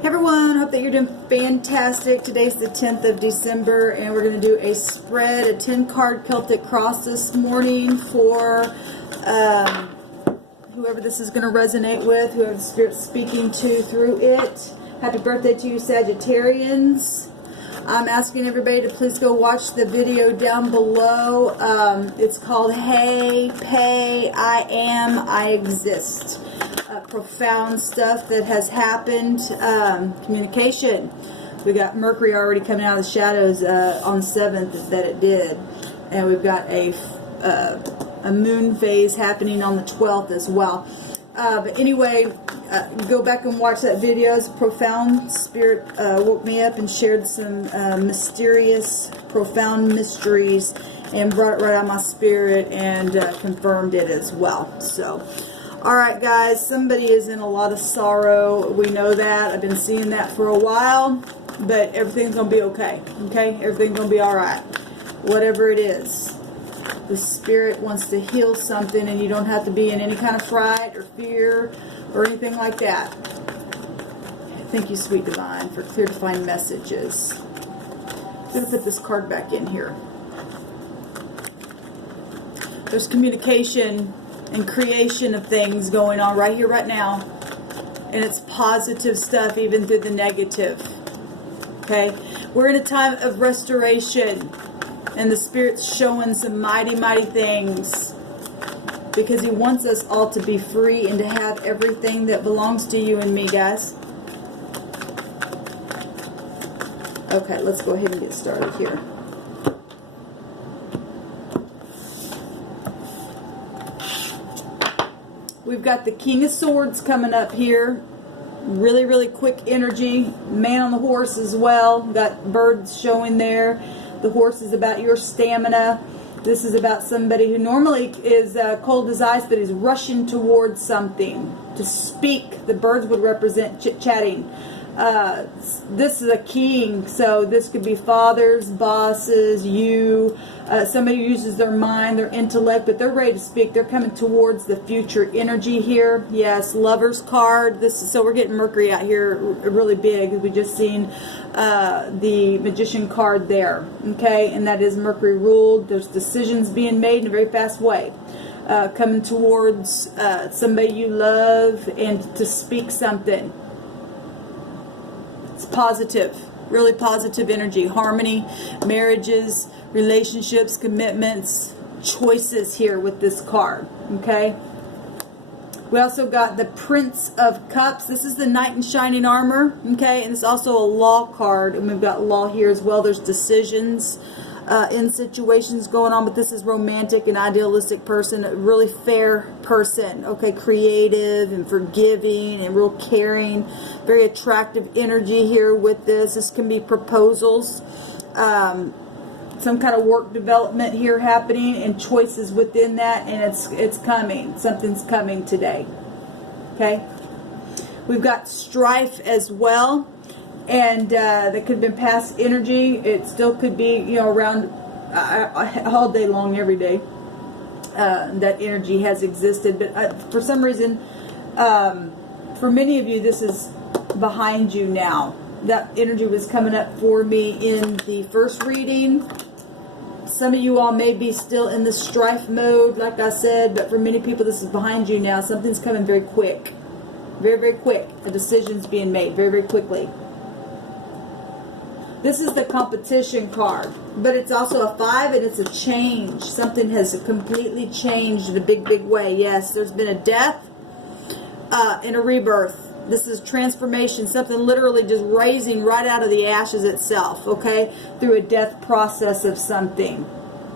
Hey everyone, hope that you're doing fantastic. Today's the 10th of December and we're going to do a spread, a 10-card Celtic cross this morning for whoever this is going to resonate with, whoever the Spirit's speaking to through it. Happy birthday to you, Sagittarians. I'm asking everybody to please go watch the video down below. It's called Hey, Pay, I Am, I Exist. Profound stuff that has happened. Communication. We got Mercury already coming out of the shadows on 7th that it did. And we've got a moon phase happening on the 12th as well. But anyway, go back and watch that video. It's profound. Spirit woke me up and shared some mysterious, profound mysteries and brought it right out of my spirit and confirmed it as well. So, alright guys, somebody is in a lot of sorrow. We know that. I've been seeing that for a while. But everything's going to be okay. Okay? Everything's going to be alright. Whatever it is. The Spirit wants to heal something and you don't have to be in any kind of fright or fear or anything like that. Thank you, Sweet Divine, for clear defined messages. I'm going to put this card back in here. There's communication and creation of things going on right here, right now. And it's positive stuff even through the negative. Okay? We're in a time of restoration. And the Spirit's showing some mighty, mighty things. Because He wants us all to be free and to have everything that belongs to you and me, guys. Okay, let's go ahead and get started here. We've got the King of Swords coming up here. Really, really quick energy. Man on the horse as well. Got birds showing there. The horse is about your stamina. This is about somebody who normally is cold as ice, but is rushing towards something. To speak. The birds would represent chit-chatting. This is a king, so this could be fathers, bosses, you. Somebody who uses their mind, their intellect, but they're ready to speak. They're coming towards the future energy here. Yes, Lover's card. So we're getting Mercury out here really big. We just seen the Magician card there. Okay, and that is Mercury ruled. There's decisions being made in a very fast way. Coming towards somebody you love and to speak something. It's positive, really positive energy, harmony, marriages, relationships, commitments, choices here with this card, okay? We also got the Prince of Cups. This is the Knight in Shining Armor, okay? And it's also a law card, and we've got law here as well. There's decisions in situations going on, but this is romantic and idealistic person, a really fair person, okay, creative and forgiving and real caring, very attractive energy here with this. This can be proposals, some kind of work development here happening and choices within that, and it's coming. Something's coming today, okay? We've got strife as well. And that could have been past energy. It still could be, you know, around all day long, every day. That energy has existed. But for some reason, for many of you, this is behind you now. That energy was coming up for me in the first reading. Some of you all may be still in the strife mode, like I said. But for many people, this is behind you now. Something's coming very quick. Very, very quick. A decision's being made very, very quickly. This is the competition card, but it's also a 5 and it's a change. Something has completely changed in a big, big way. Yes, there's been a death and a rebirth. This is transformation, something literally just raising right out of the ashes itself, okay, through a death process of something,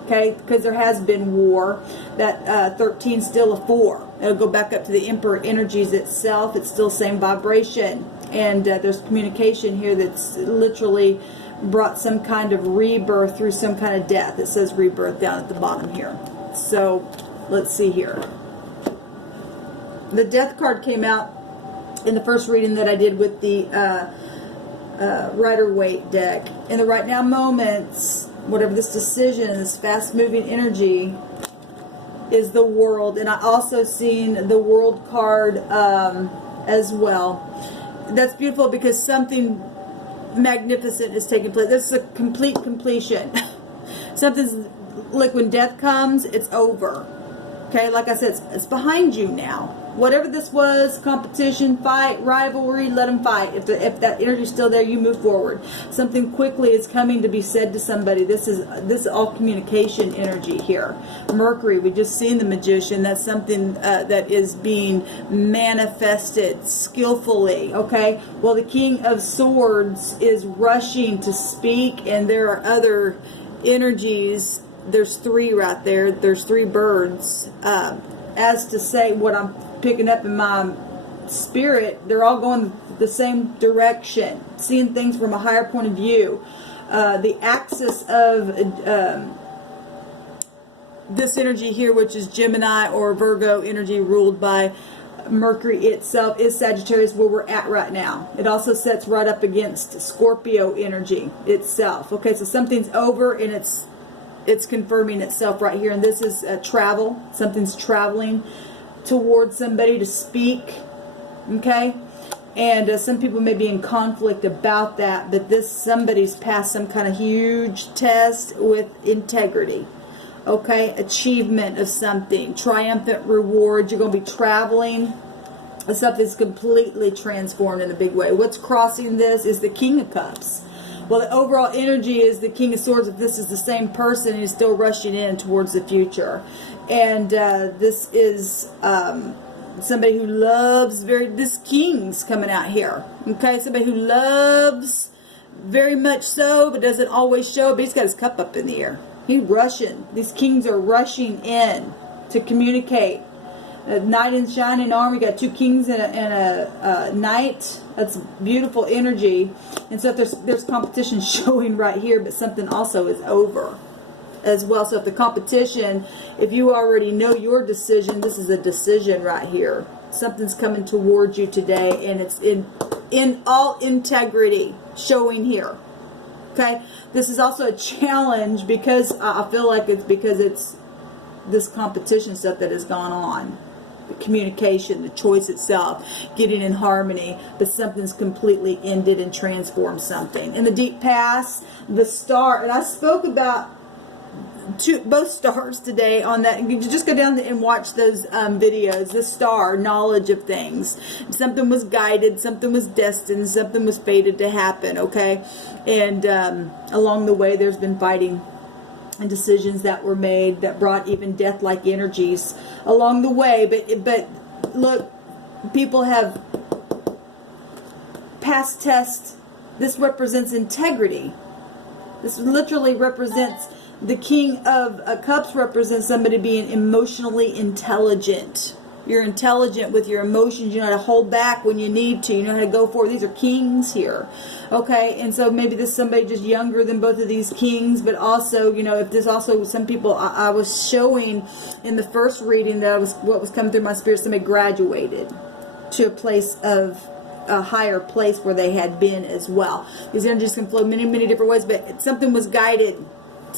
okay, because there has been war. That 13 is still a 4. It'll go back up to the Emperor energies itself. It's still same vibration. And there's communication here that's literally brought some kind of rebirth through some kind of death. It says rebirth down at the bottom here. So, let's see here. The death card came out in the first reading that I did with the Rider-Waite deck. In the right now moments, whatever this decision, this fast-moving energy is the World. And I also seen the World card as well. that's beautiful because something magnificent is taking place. This is a complete completion. Something's like when death comes, it's over. Okay, like I said, it's behind you now. Whatever this was, competition, fight, rivalry, let them fight. If that energy's still there, you move forward. Something quickly is coming to be said to somebody. This is all communication energy here. Mercury, we just seen the Magician. That's something that is being manifested skillfully. Okay, well, the King of Swords is rushing to speak, and there are other energies. There's three right there. There's three birds. As to say what I'm picking up in my spirit, they're all going the same direction, seeing things from a higher point of view. The axis of this energy here, which is Gemini or Virgo energy ruled by Mercury itself, is Sagittarius, where we're at right now. It also sets right up against Scorpio energy itself. Okay, so something's over, and it's confirming itself right here. And this is travel. Something's traveling towards somebody to speak. Okay, and some people may be in conflict about that, but somebody's passed some kind of huge test with integrity. Okay, achievement of something, triumphant reward. You're going to be traveling. Something's completely transformed in a big way. What's crossing this is the King of Cups. Well, the overall energy is the King of Swords. If this is the same person, he's still rushing in towards the future. And this is somebody who loves this king's coming out here. Okay, somebody who loves very much so, but doesn't always show. But he's got his cup up in the air. He's rushing. These kings are rushing in to communicate. A knight in shining armor. You got two kings and a knight. That's beautiful energy. And so if there's competition showing right here, but something also is over as well. So if the competition, if you already know your decision, this is a decision right here. Something's coming towards you today, and it's in all integrity showing here. Okay, this is also a challenge because I feel like it's because it's this competition stuff that has gone on. The communication, the choice itself, getting in harmony, but something's completely ended and transformed something. In the deep past, the star, and I spoke about both stars today on that. You just go down and watch those videos. The star, knowledge of things. Something was guided, something was destined, something was fated to happen, okay? And along the way, there's been fighting and decisions that were made that brought even death-like energies along the way. But look, people have passed tests. This represents integrity. This literally represents the King of Cups represents somebody being emotionally intelligent. You're intelligent with your emotions. You know how to hold back when you need to. You know how to go for it. These are kings here. Okay, and so maybe this is somebody just younger than both of these kings, but also, you know, if this also, some people, I was showing in the first reading that what was coming through my spirit, somebody graduated to a place of a higher place where they had been as well. These energies can flow many, many different ways, but something was guided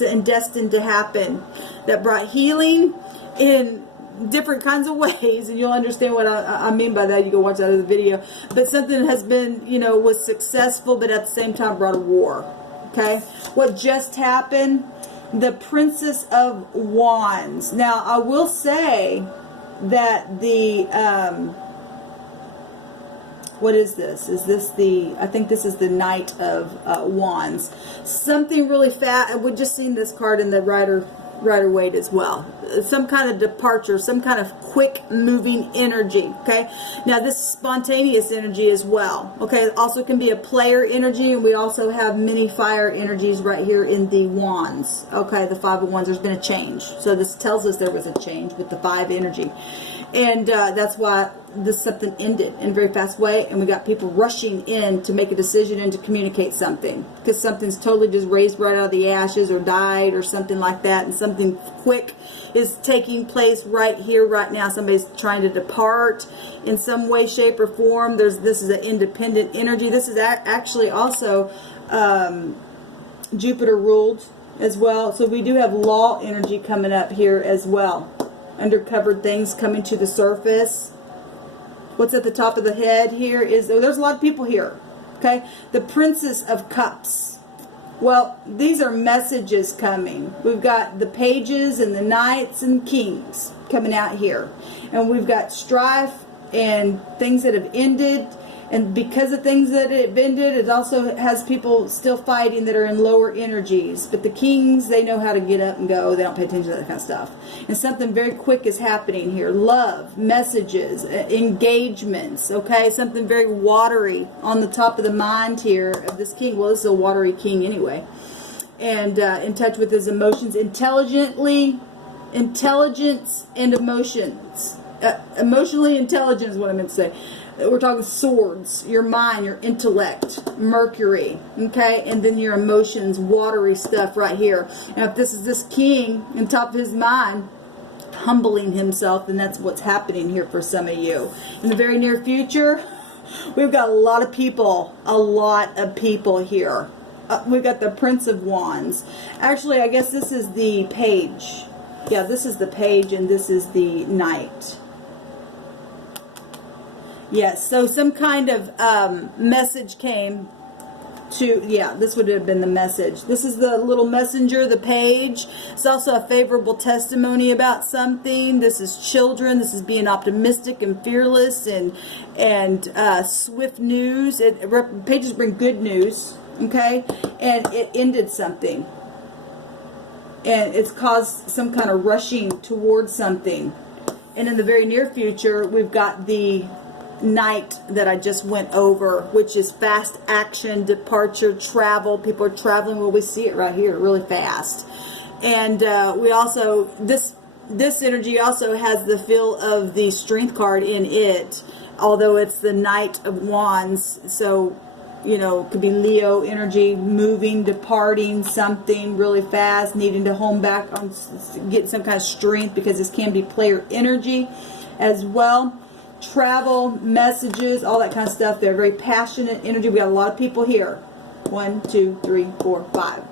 and destined to happen that brought healing in different kinds of ways, and you'll understand what I mean by that. You go watch that other video. But something has been, you know, was successful, but at the same time brought a war. Okay, what just happened? The Princess of Wands. Now, I will say that the what is this? Is this I think this is the Knight of Wands. Something really fast. We've just seen this card in the Rider-Waite as well. Some kind of departure, some kind of quick moving energy. Okay, now this spontaneous energy as well. Okay, it also can be a player energy, and we also have many fire energies right here in the Wands. Okay, the Five of Wands. There's been a change, so this tells us there was a change with the Five energy, and that's why this something ended in a very fast way, and we got people rushing in to make a decision and to communicate something, because something's totally just raised right out of the ashes or died or something like that, and something quick is taking place right here, right now. Somebody's trying to depart in some way, shape, or form. This is an independent energy. This is actually also Jupiter ruled as well, so we do have law energy coming up here as well. Undercovered things coming to the surface. What's at the top of the head here is, there's a lot of people here. Okay, the Princess of Cups. Well, these are messages coming. We've got the pages and the knights and kings coming out here. And we've got strife and things that have ended. And because of things that have ended, it also has people still fighting that are in lower energies. But the kings, they know how to get up and go. They don't pay attention to that kind of stuff. And something very quick is happening here. Love, messages, engagements, okay? Something very watery on the top of the mind here of this king. Well, this is a watery king anyway. And in touch with his emotions. Intelligence and emotions. Emotionally intelligent is what I meant to say. We're talking swords, your mind, your intellect, Mercury, okay? And then your emotions, watery stuff right here. Now, if this is this king on top of his mind, humbling himself, then that's what's happening here for some of you. In the very near future, we've got a lot of people here. We've got the Prince of Wands. Actually, I guess this is the page. Yeah, this is the page and this is the knight. Yes, so some kind of message came to, yeah, this would have been the message. This is the little messenger, the page. It's also a favorable testimony about something. This is children. This is being optimistic and fearless and swift news. Pages bring good news, okay? And it ended something. And it's caused some kind of rushing towards something. And in the very near future, we've got the Knight that I just went over, which is fast action, departure, travel. People are traveling. Well, we see it right here really fast. And we also, this energy also has the feel of the Strength card in it, although it's the Knight of Wands. So, you know, it could be Leo energy, moving, departing, something really fast, needing to home back on, get some kind of strength, because this can be player energy as well. Travel, messages, all that kind of stuff. They're very passionate energy. We got a lot of people here. 1, 2, 3, 4, 5.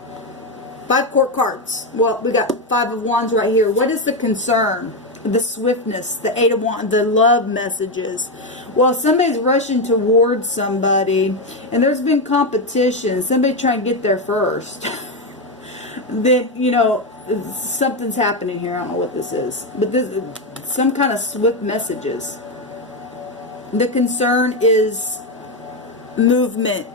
5 court cards. Well, we got 5 of Wands right here. What is the concern? The swiftness, the 8 of Wands, the love messages. Well, somebody's rushing towards somebody, and there's been competition. Somebody trying to get there first. Then, you know, something's happening here. I don't know what this is, but this is some kind of swift messages. The concern is movement,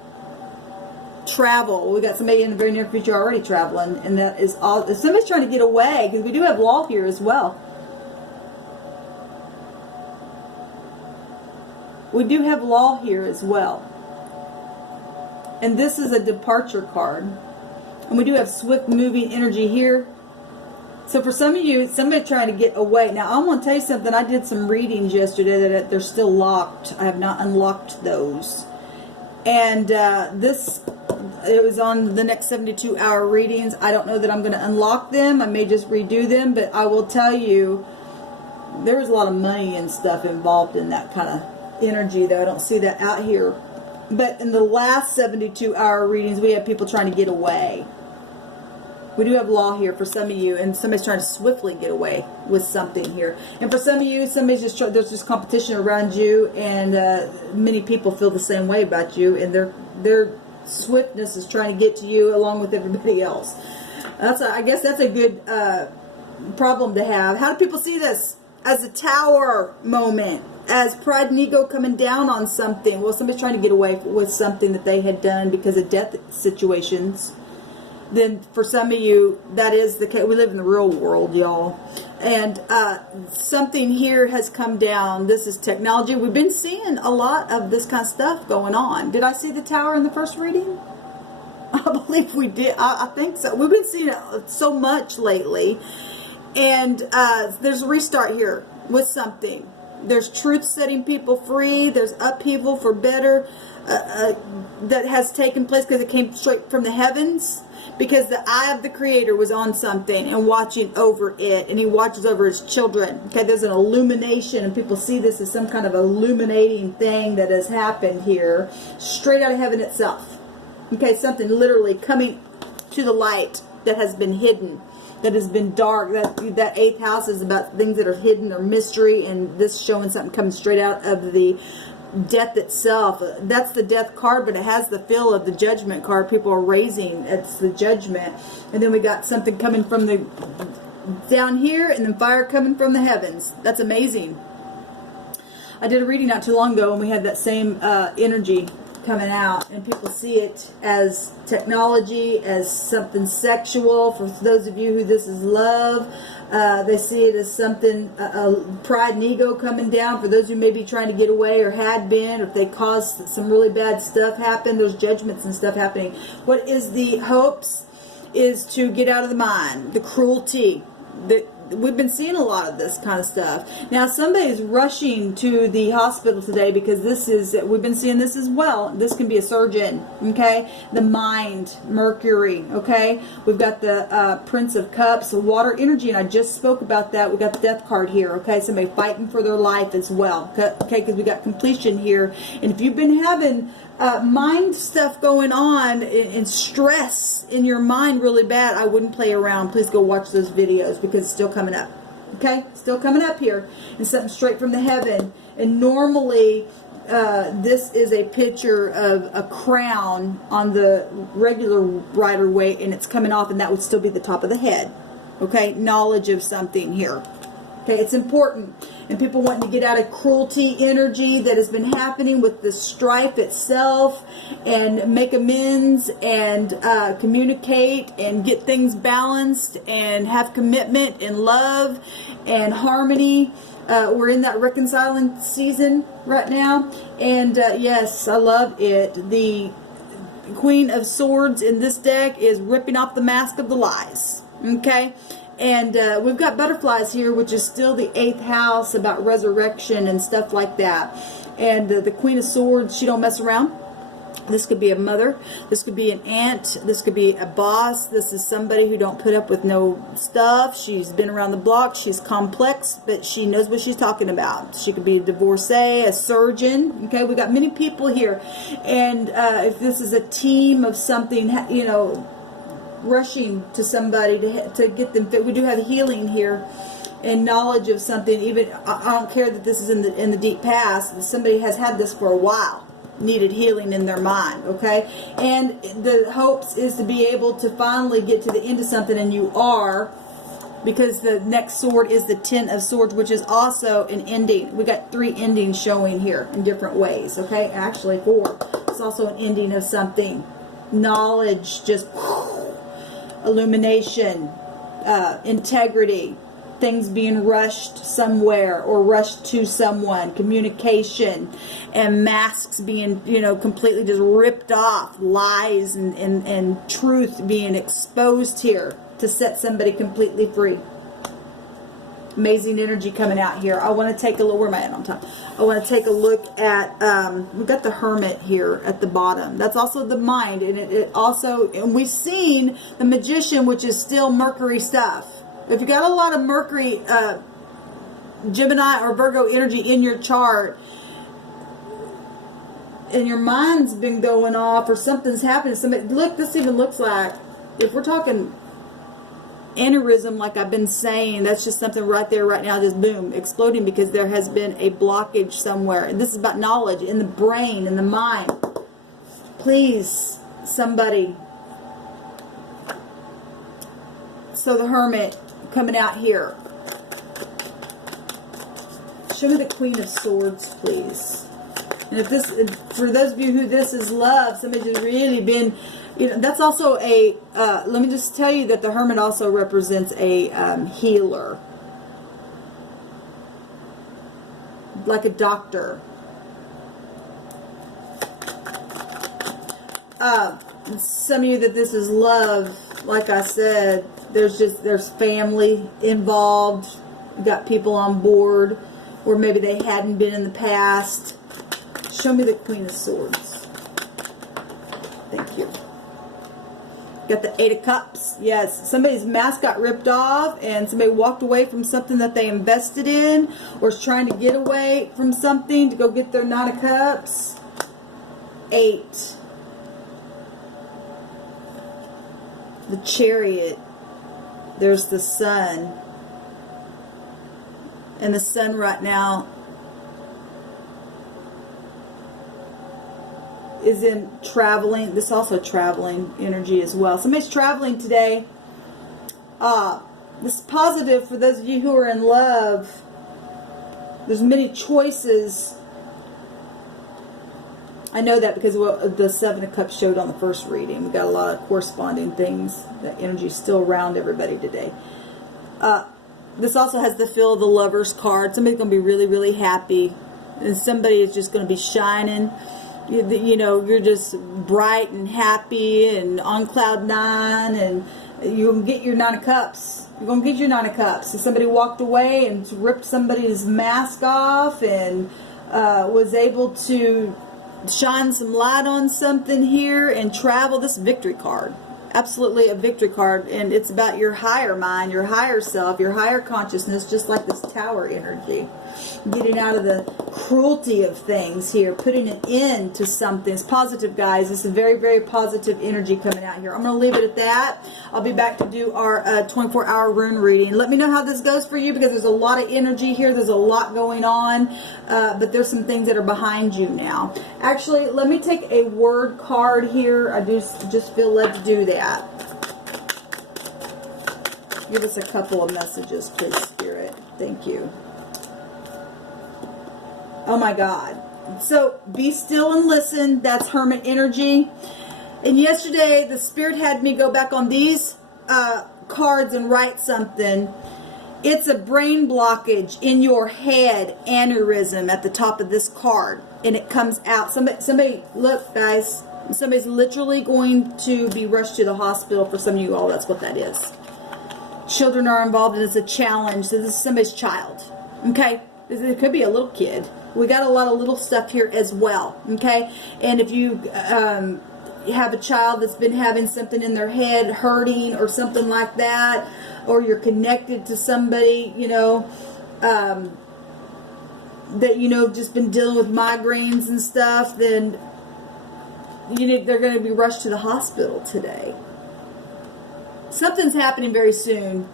travel. We got somebody in the very near future already traveling, and that is all. If somebody's trying to get away, because we do have law here as well. We do have law here as well. And this is a departure card. And we do have swift moving energy here. So for some of you, somebody trying to get away. Now, I want to tell you something. I did some readings yesterday that they're still locked. I have not unlocked those. And it was on the next 72-hour readings. I don't know that I'm going to unlock them. I may just redo them. But I will tell you, there's a lot of money and stuff involved in that kind of energy, though. I don't see that out here. But in the last 72-hour readings, we have people trying to get away. We do have law here for some of you, and somebody's trying to swiftly get away with something here. And for some of you, somebody's just there's just competition around you, and many people feel the same way about you, and their swiftness is trying to get to you along with everybody else. I guess that's a good problem to have. How do people see this? As a Tower moment, as pride and ego coming down on something. Well, somebody's trying to get away with something that they had done because of death situations. Then for some of you, that is the case. We live in the real world, y'all. And something here has come down. This is technology. We've been seeing a lot of this kind of stuff going on. Did I see the Tower in the first reading? I believe we did. I think so. We've been seeing it so much lately. And there's a restart here with something. There's truth setting people free. There's upheaval for better that has taken place because it came straight from the heavens. Because the eye of the Creator was on something and watching over it. And He watches over His children. Okay, there's an illumination. And people see this as some kind of illuminating thing that has happened here. Straight out of heaven itself. Okay, something literally coming to the light that has been hidden. that has been dark. That 8th house is about things that are hidden or mystery, and this showing something coming straight out of the death itself. That's the death card, but it has the feel of the judgment card. People are raising. It's the judgment. And then we got something coming from the down here, and then fire coming from the heavens. That's amazing. I did a reading not too long ago, and we had that same energy coming out, and people see it as technology, as something sexual. For those of you who this is love, they see it as something, pride and ego coming down. For those who may be trying to get away or had been, or if they caused some really bad stuff happen, there's judgments and stuff happening. What is the hopes is to get out of the mind, the cruelty. We've been seeing a lot of this kind of stuff. Now, somebody's rushing to the hospital today because we've been seeing this as well. This can be a surgeon, okay? The mind, Mercury, okay? We've got the Prince of Cups, the water energy, and I just spoke about that. We got the Death card here, okay? Somebody fighting for their life as well, okay? Because we got completion here. And if you've been having mind stuff going on and stress in your mind really bad, I wouldn't play around. Please go watch those videos because it's still coming up. Okay? Still coming up here. And something straight from the heaven. And normally this is a picture of a crown on the regular Rider-Waite, and it's coming off, and that would still be the top of the head. Okay? Knowledge of something here. Okay, it's important. And people wanting to get out of cruelty energy that has been happening with the strife itself, and make amends, and communicate, and get things balanced, and have commitment and love and harmony. We're in that reconciling season right now. And yes, I love it. The Queen of Swords in this deck is ripping off the mask of the lies. Okay? And we've got butterflies here, which is still the 8th house, about resurrection and stuff like that. And the Queen of Swords, she don't mess around. This could be a mother. This could be an aunt. This could be a boss. This is somebody who don't put up with no stuff. She's been around the block. She's complex, but she knows what she's talking about. She could be a divorcee, a surgeon. Okay, we got many people here. And if this is a team of something, you know, rushing to somebody to get them fit. We do have healing here and knowledge of something. Even I don't care that this is in the deep past. Somebody has had this for a while, needed healing in their mind. Okay, and the hopes is to be able to finally get to the end of something, and you are, because the next sword is the 10 of Swords, which is also an ending. We got 3 endings showing here in different ways. Okay, actually 4. It's also an ending of something. Knowledge, just illumination, integrity, things being rushed somewhere or rushed to someone, communication, and masks being, you know, completely just ripped off, lies and truth being exposed here to set somebody completely free. Amazing energy coming out here. I want to take a look. Where am I at on time? I want to take a look at, we've got the Hermit here at the bottom. That's also the mind. And it also, and we've seen the Magician, which is still Mercury stuff. If you got a lot of Mercury, Gemini or Virgo energy in your chart, and your mind's been going off or something's happening, somebody, look, this even looks like, if we're talking aneurysm, like I've been saying, that's just something right there, right now, just boom, exploding, because there has been a blockage somewhere. And this is about knowledge in the brain, in the mind. Please, somebody. So the Hermit coming out here. Show me the Queen of Swords, please. And if this, for those of you who this is love, somebody just really been, you know, that's also a, let me just tell you that the Hermit also represents a healer. Like a doctor. Some of you that this is love, like I said, there's family involved. You got people on board, or maybe they hadn't been in the past. Show me the Queen of Swords. Thank you. Got the 8 of Cups. Yes, somebody's mask got ripped off, and somebody walked away from something that they invested in, or is trying to get away from something to go get their 9 of Cups. 8. The Chariot. There's the sun. And the sun right now is in traveling. This is also traveling energy as well. Somebody's traveling today. This is positive for those of you who are in love. There's many choices. I know that because the Seven of Cups showed on the first reading. We got a lot of corresponding things. The energy is still around everybody today. This also has the feel of the Lover's card. Somebody's going to be really, really happy. And somebody is just going to be shining. You know, you're just bright and happy and on cloud nine. And you're going to get your Nine of Cups. You're going to get your Nine of Cups. If somebody walked away and ripped somebody's mask off and was able to shine some light on something here and travel, this victory card. Absolutely a victory card, and it's about your higher mind, your higher self, your higher consciousness, just like this Tower energy. Getting out of the cruelty of things here, putting an end to something. It's positive, guys. It's a very, very positive energy coming out here. I'm going to leave it at that. I'll be back to do our 24-hour rune reading. Let me know how this goes for you, because there's a lot of energy here. There's a lot going on, but there's some things that are behind you now. Actually, let me take a word card here. I just feel led to do that. Give us a couple of messages, please, Spirit. Thank you. Oh my God. So be still and listen. That's Hermit energy. And yesterday the Spirit had me go back on these cards and write something. It's a brain blockage in your head, aneurysm at the top of this card. And it comes out. Somebody, look guys, somebody's literally going to be rushed to the hospital. For some of you all, that's what that is. Children are involved, and it's a challenge. So this is somebody's child. Okay? It could be a little kid. We got a lot of little stuff here as well. Okay? And if you have a child that's been having something in their head, hurting or something like that, or you're connected to somebody, you know, that, you know, just been dealing with migraines and stuff, then they're going to be rushed to the hospital today. Something's happening very soon.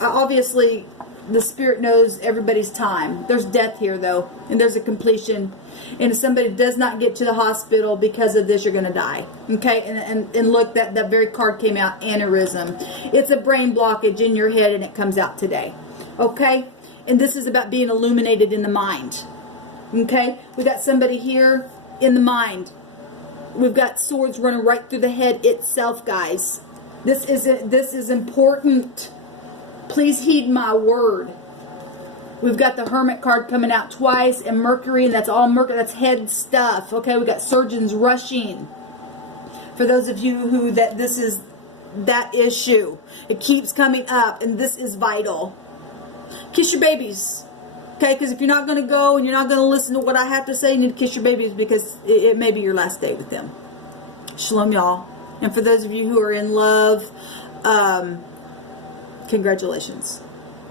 Obviously, the Spirit knows everybody's time. There's death here, though, and there's a completion. And if somebody does not get to the hospital because of this, you're going to die. Okay? And look, that very card came out, aneurysm. It's a brain blockage in your head, and it comes out today. Okay? And this is about being illuminated in the mind. Okay? We got somebody here in the mind. We've got swords running right through the head itself, guys. This is important. Please heed my word. We've got the Hermit card coming out twice, and Mercury, and that's all Mercury. That's head stuff. Okay, we got surgeons rushing. For those of you who this is that issue, it keeps coming up, and this is vital. Kiss your babies. Okay, because if you're not going to go and you're not going to listen to what I have to say, you need to kiss your babies, because it may be your last day with them. Shalom, y'all. And for those of you who are in love, congratulations.